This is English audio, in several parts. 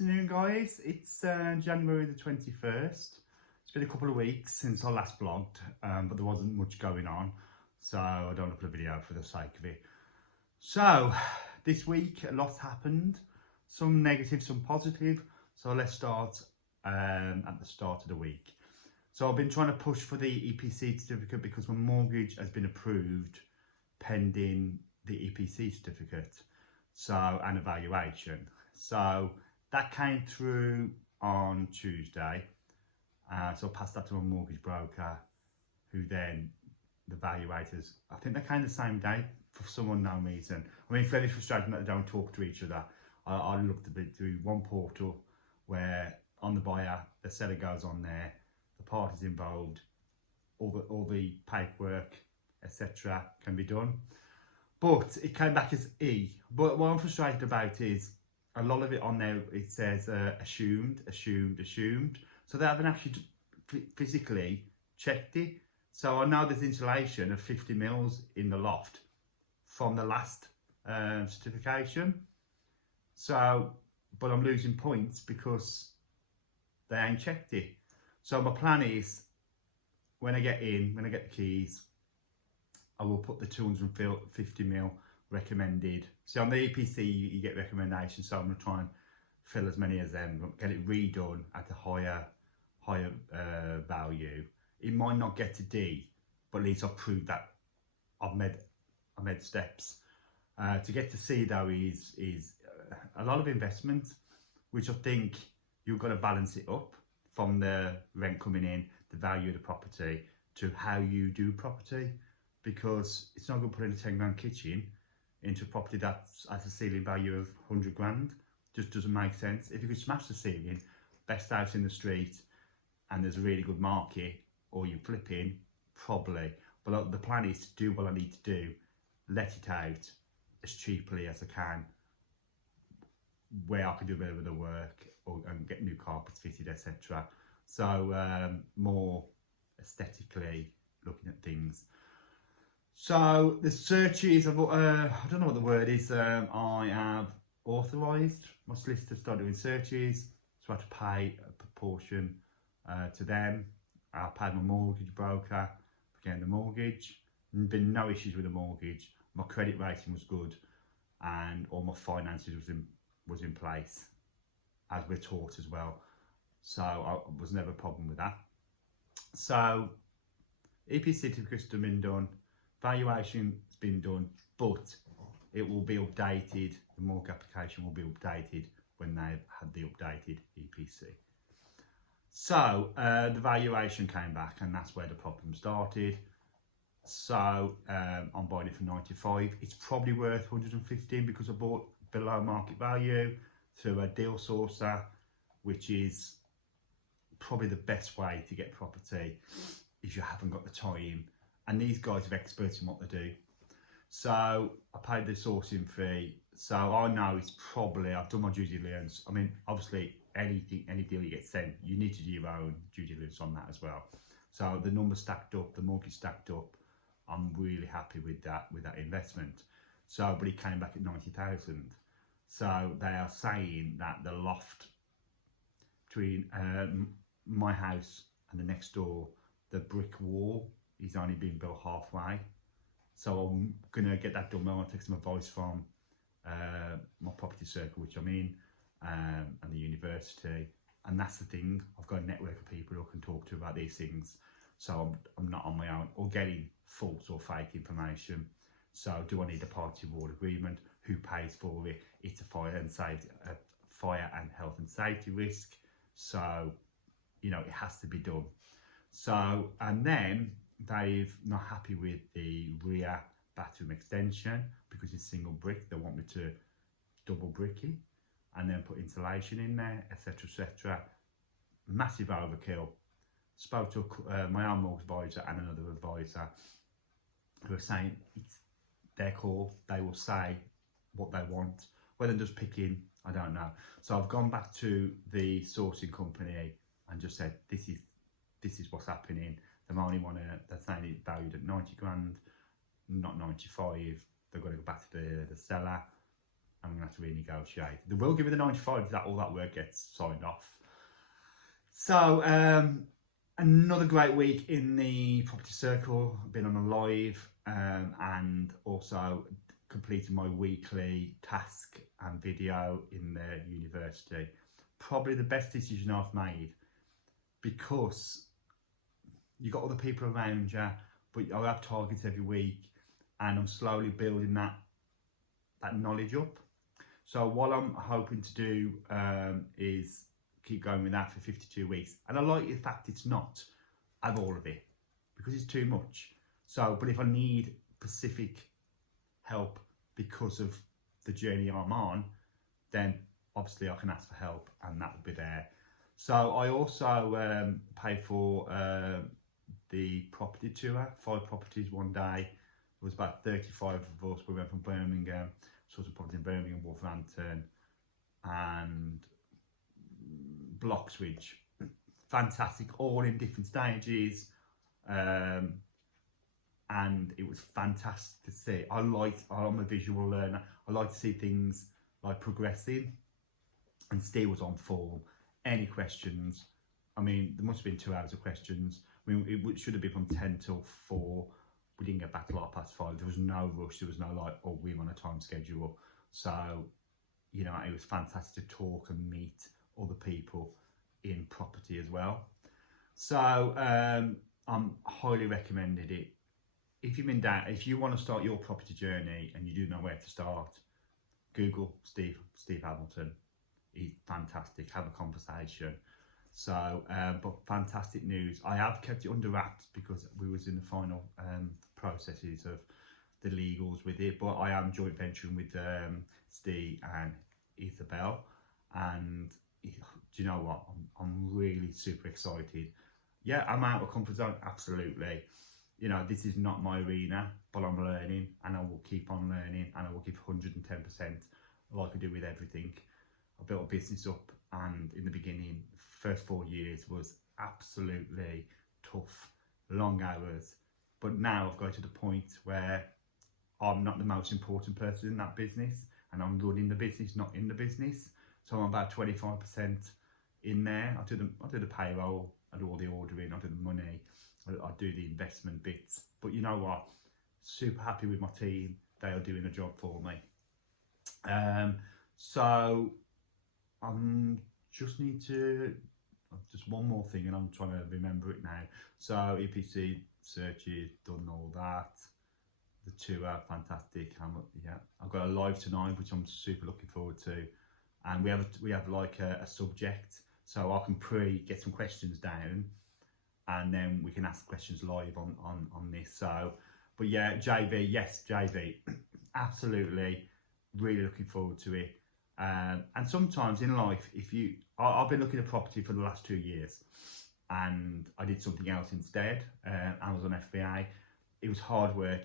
Afternoon, guys. It's January the 21st. It's been a couple of weeks since I last vlogged, but there wasn't much going on, so I don't upload a video for the sake of it. So this week a lot's happened, some negative, some positive. So let's start at the start of the week. So I've been trying to push for the EPC certificate because my mortgage has been approved pending the EPC certificate, so an evaluation. So that came through on Tuesday. So I passed that to my mortgage broker, who then the valuators, I think they came the same day for some unknown reason. I mean, it's very frustrating that they don't talk to each other. I looked at it through one portal where on the buyer, the seller goes on there, the parties involved, all the paperwork, etc. can be done. But it came back as E. But what I'm frustrated about is a lot of it on there, it says assumed. So they haven't actually physically checked it. So I know there's insulation of 50 mils in the loft from the last certification. So, but I'm losing points because they ain't checked it. So my plan is, when I get the keys, I will put the 250 mil recommended. So on the EPC you get recommendations, so I'm going to try and fill as many as them, get it redone at a higher value. It might not get to D, but at least I've proved that I've made steps. To get to C though is a lot of investment, which I think you've got to balance it up from the rent coming in, the value of the property, to how you do property, because it's not going to put in a 10 grand kitchen into a property that has a ceiling value of 100 grand. Just doesn't make sense. If you could smash the ceiling, best house in the street, and there's a really good market, or you flip in, probably. But the plan is to do what I need to do, let it out as cheaply as I can, where I can do a bit of the work and get new carpets fitted, etc. So more aesthetically looking at things. So the searches, I don't know what the word is, I have authorised my solicitor to start doing searches, so I have to pay a proportion to them. I paid my mortgage broker for getting the mortgage. There's been no issues with the mortgage. My credit rating was good, and all my finances was in place, as we're taught as well. So I was never a problem with that. So EPC certificate's been done. Valuation's been done, but it will be updated. The mortgage application will be updated when they've had the updated EPC. So the valuation came back, and that's where the problem started. So I'm buying it for 95. It's probably worth 115 because I bought below market value through a deal sourcer, which is probably the best way to get property if you haven't got the time. And these guys are experts in what they do. So I paid the sourcing fee. So I know it's probably, I've done my due diligence. I mean, obviously any deal you get sent, you need to do your own due diligence on that as well. So the numbers stacked up, the mortgage stacked up. I'm really happy with that investment. So, but it came back at 90,000. So they are saying that the loft between my house and the next door, the brick wall is only being built halfway. So I'm gonna get that done. I want to take some advice from my property circle, which I'm in, and the university. And that's the thing, I've got a network of people who I can talk to about these things. So I'm not on my own or getting false or fake information. So do I need a party wall agreement? Who pays for it? It's a fire and health and safety risk. So, you know, it has to be done. So, and then they've not happy with the rear bathroom extension because it's single brick. They want me to double brick it and then put insulation in there, etc, etc. Massive overkill. Spoke to my own mortgage advisor and another advisor who are saying it's their call. They will say what they want. Whether they're just picking, I don't know. So I've gone back to the sourcing company and just said, this is what's happening. They're saying it's valued at 90 grand, not 95. They've got to go back to the seller. I'm going to have to renegotiate. They will give me the 95 if all that work gets signed off. So another great week in the property circle. I've been on a live and also completing my weekly task and video in the university. Probably the best decision I've made, because you've got other people around you, but I have targets every week, and I'm slowly building that knowledge up. So what I'm hoping to do is keep going with that for 52 weeks. And I like the fact it's not have all of it, because it's too much. So, but if I need specific help because of the journey I'm on, then obviously I can ask for help, and that will be there. So I also pay for the property tour, 5 properties one day. It was about 35 of us. We went from Birmingham, saw some properties in Birmingham, Wolverhampton and Bloxwich. Fantastic, all in different stages. And it was fantastic to see. I'm a visual learner. I like to see things like progressing, and Steve was on form. Any questions? I mean, there must have been 2 hours of questions. I mean, it should have been from 10 till 4. We didn't get back till 5:30. There was no rush. There was no like, oh, we're on a time schedule. So, you know, it was fantastic to talk and meet other people in property as well. So, I'm highly recommended it. If you're in doubt, if you want to start your property journey and you do know where to start, Google Steve Hamilton. He's fantastic. Have a conversation. So, but fantastic news. I have kept it under wraps because we was in the final processes of the legals with it, but I am joint venturing with Steve and Isabel, and do you know what? I'm really super excited. Yeah, I'm out of comfort zone, absolutely. You know, this is not my arena, but I'm learning, and I will keep on learning, and I will give 110% like I do with everything. I built a business up, and in the beginning, first 4 years was absolutely tough, long hours. But now I've got to the point where I'm not the most important person in that business, and I'm running the business, not in the business. So I'm about 25% in there. I do the payroll, I do all the ordering, I do the money, I do the investment bits. But you know what? Super happy with my team. They are doing a job for me. So just need to, just one more thing, and I'm trying to remember it now. So EPC searches, done all that. The tour, fantastic. Yeah, I've got a live tonight, which I'm super looking forward to. And we have like a subject, so I can get some questions down, and then we can ask questions live on this. So, but yeah, JV, yes, JV, absolutely, really looking forward to it. And sometimes in life, I've been looking at property for the last 2 years, and I did something else instead. Amazon FBA. It was hard work.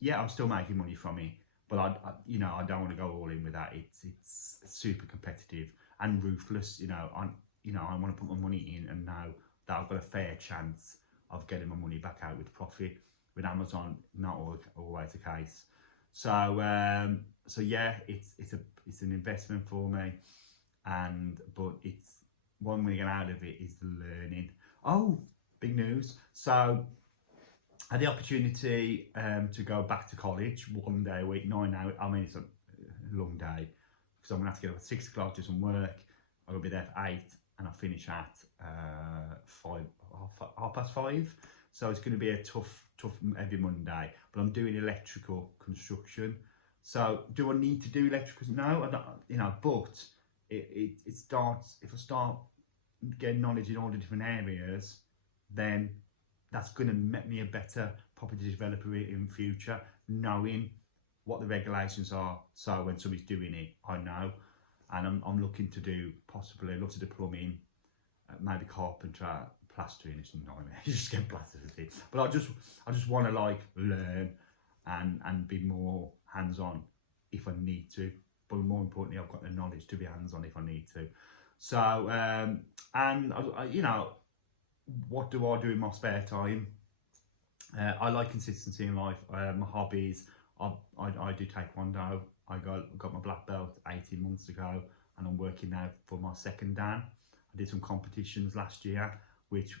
Yeah, I'm still making money from it, but I don't want to go all in with that. It's super competitive and ruthless. I want to put my money in and know that I've got a fair chance of getting my money back out with profit. With Amazon, not always the case. So so yeah, it's an investment for me, but it's one way to get out of it is the learning. Oh, big news! So I had the opportunity to go back to college 1 day a week, 9 hours. I mean, it's a long day because I'm gonna have to get up at 6 o'clock, do some work. I'll be there for 8, and I finish at 5:30. So it's going to be a tough every Monday. But I'm doing electrical construction. So do I need to do electrical? No, I don't. But it starts, if I start getting knowledge in all the different areas, then that's going to make me a better property developer in future, knowing what the regulations are. So when somebody's doing it, I know. And I'm looking to do possibly lots of the plumbing, maybe carpenter, plastering. It's a nightmare. You just get plastered with it. But I just want to like learn and be more hands-on if I need to. But more importantly, I've got the knowledge to be hands-on if I need to. So and what do I do in my spare time? I like consistency in life. My hobbies. I do taekwondo. I got my black belt 18 months ago, and I'm working now for my second Dan. I did some competitions last year, which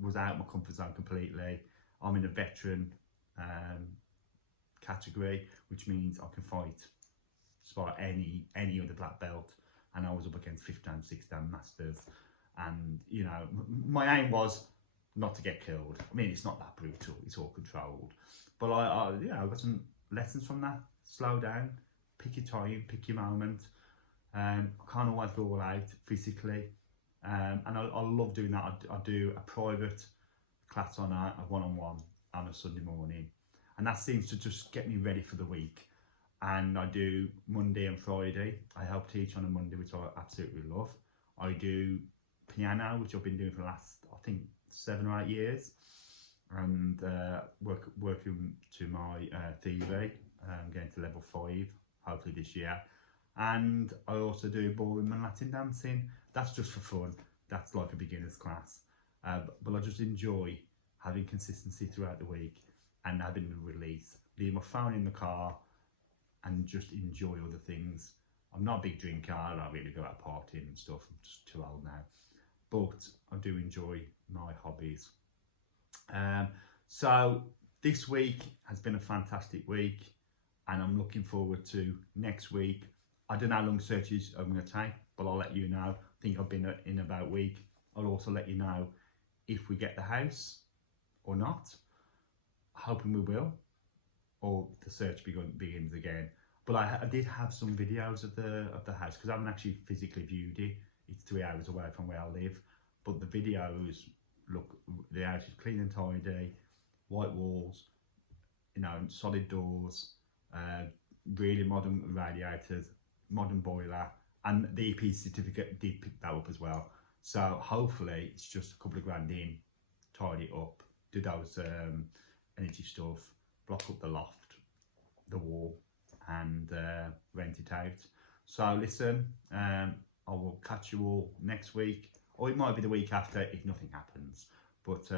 was out of my comfort zone completely. I'm in a veteran category, which means I can fight spot any other black belt, and I was up against 5th Dan, 6th Dan masters, and you know, my aim was not to get killed. I mean, it's not that brutal, it's all controlled, but I got some lessons from that. Slow down, pick your time, pick your moment. I can't always go all out physically, and I love doing that. I do a private class on a one-on-one on a Sunday morning, and that seems to just get me ready for the week. And I do Monday and Friday. I help teach on a Monday, which I absolutely love. I do piano, which I've been doing for the last, I think, 7 or 8 years, and working to my theory, getting to level 5, hopefully this year. And I also do ballroom and Latin dancing. That's just for fun. That's like a beginner's class. But I just enjoy having consistency throughout the week and having a release. Leave my phone in the car and just enjoy other things. I'm not a big drinker, I don't really go out partying and stuff, I'm just too old now. But I do enjoy my hobbies. So this week has been a fantastic week, and I'm looking forward to next week. I don't know how long searches I'm going to take, but I'll let you know. I think I've been in about a week. I'll also let you know if we get the house or not. Hoping we will, or the search begins again. But I did have some videos of the house, because I haven't actually physically viewed it. It's 3 hours away from where I live, but the videos look, the house is clean and tidy, white walls, you know, solid doors, really modern radiators, modern boiler, and the EP certificate did pick that up as well. So hopefully it's just a couple of grand in, tidy it up, do those energy stuff, block up the loft, the wall, and rent it out. So listen, I will catch you all next week, or it might be the week after if nothing happens. But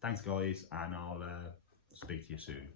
thanks guys, and I'll speak to you soon.